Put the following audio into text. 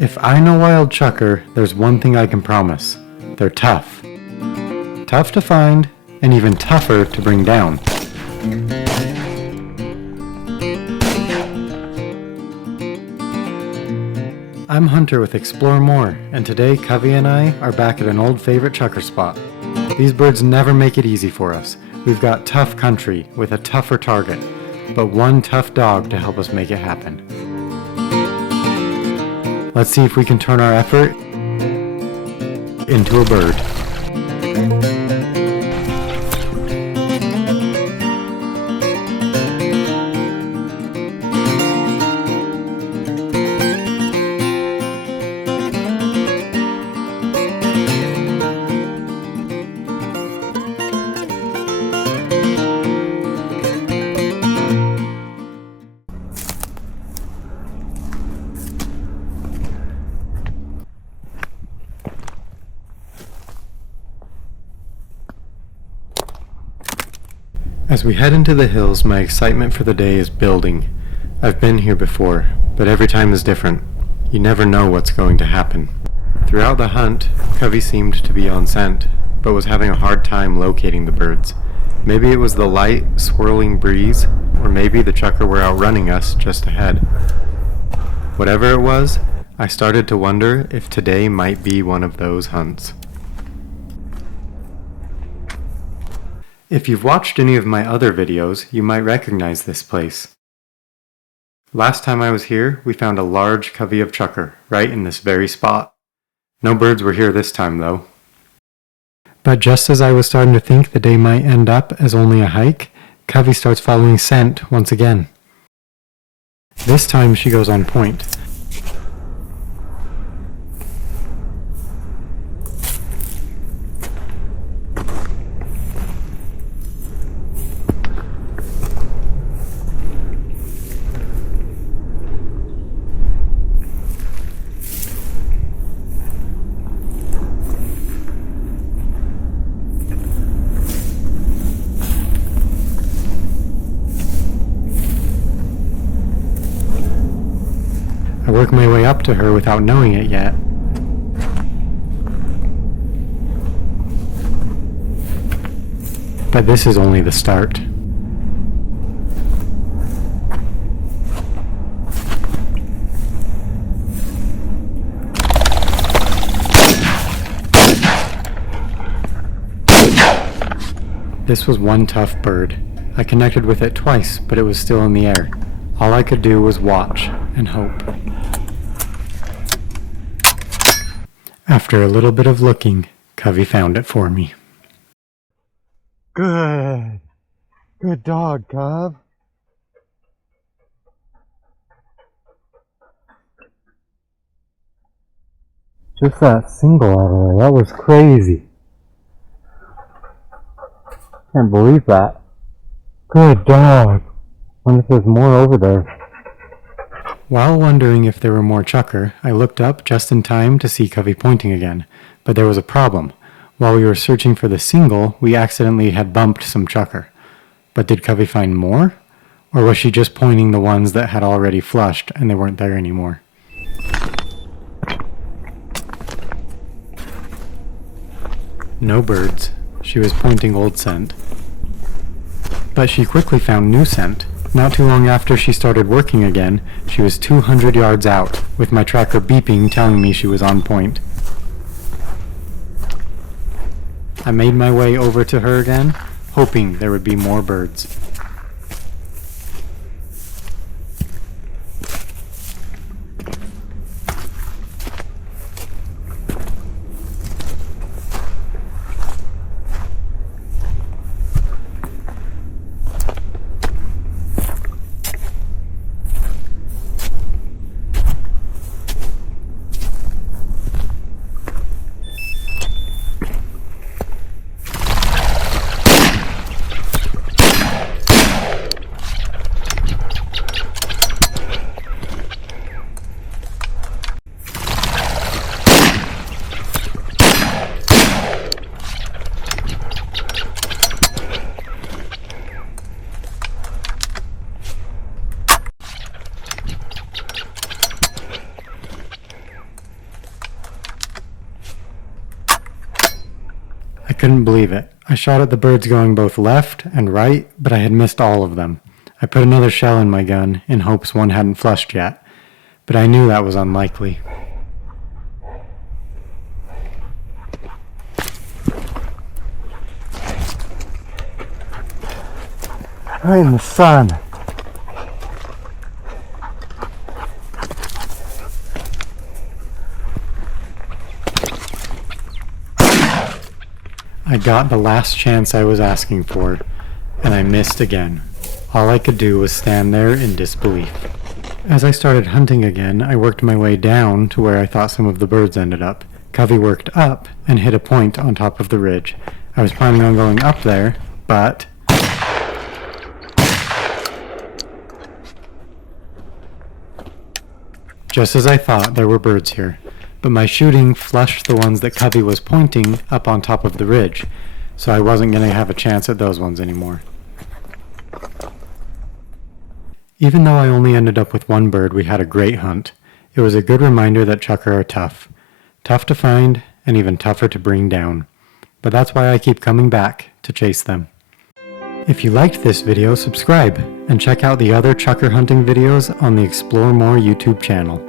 If I know wild chukar, there's one thing I can promise. They're tough. Tough to find, and even tougher to bring down. I'm Hunter with Explore More, and today Covey and I are back at an old favorite chukar spot. These birds never make it easy for us. We've got tough country with a tougher target, but one tough dog to help us make it happen. Let's see if we can turn our effort into a bird. As we head into the hills, my excitement for the day is building. I've been here before, but every time is different. You never know what's going to happen. Throughout the hunt, Covey seemed to be on scent, but was having a hard time locating the birds. Maybe it was the light, swirling breeze, or maybe the chukar were outrunning us just ahead. Whatever it was, I started to wonder if today might be one of those hunts. If you've watched any of my other videos, you might recognize this place. Last time I was here, we found a large covey of chukar, right in this very spot. No birds were here this time, though. But just as I was starting to think the day might end up as only a hike, Covey starts following scent once again. This time she goes on point. I work my way up to her without knowing it yet. But this is only the start. This was one tough bird. I connected with it twice, but it was still in the air. All I could do was watch and hope. After a little bit of looking, Covey found it for me. Good. Good dog, Cov. Just that single out of there, that was crazy. Can't believe that. Good dog. Wonder if there's more over there. While wondering if there were more chukar, I looked up just in time to see Covey pointing again, but there was a problem. While we were searching for the single, we accidentally had bumped some chukar. But did Covey find more? Or was she just pointing the ones that had already flushed and they weren't there anymore? No birds. She was pointing old scent. But she quickly found new scent. Not too long after she started working again, she was 200 yards out, with my tracker beeping telling me she was on point. I made my way over to her again, hoping there would be more birds. couldn't believe it. I shot at the birds going both left and right, but I had missed all of them. I put another shell in my gun in hopes one hadn't flushed yet, but I knew that was unlikely. Right in the sun. I got the last chance I was asking for, and I missed again. All I could do was stand there in disbelief. As I started hunting again, I worked my way down to where I thought some of the birds ended up. Covey worked up and hit a point on top of the ridge. I was planning on going up there, but... just as I thought, there were birds here. But my shooting flushed the ones that Covey was pointing up on top of the ridge, so I wasn't going to have a chance at those ones anymore. Even though I only ended up with one bird, we had a great hunt. It was a good reminder that chukar are tough. Tough to find, and even tougher to bring down. But that's why I keep coming back to chase them. If you liked this video, subscribe, and check out the other chukar hunting videos on the Explore More YouTube channel.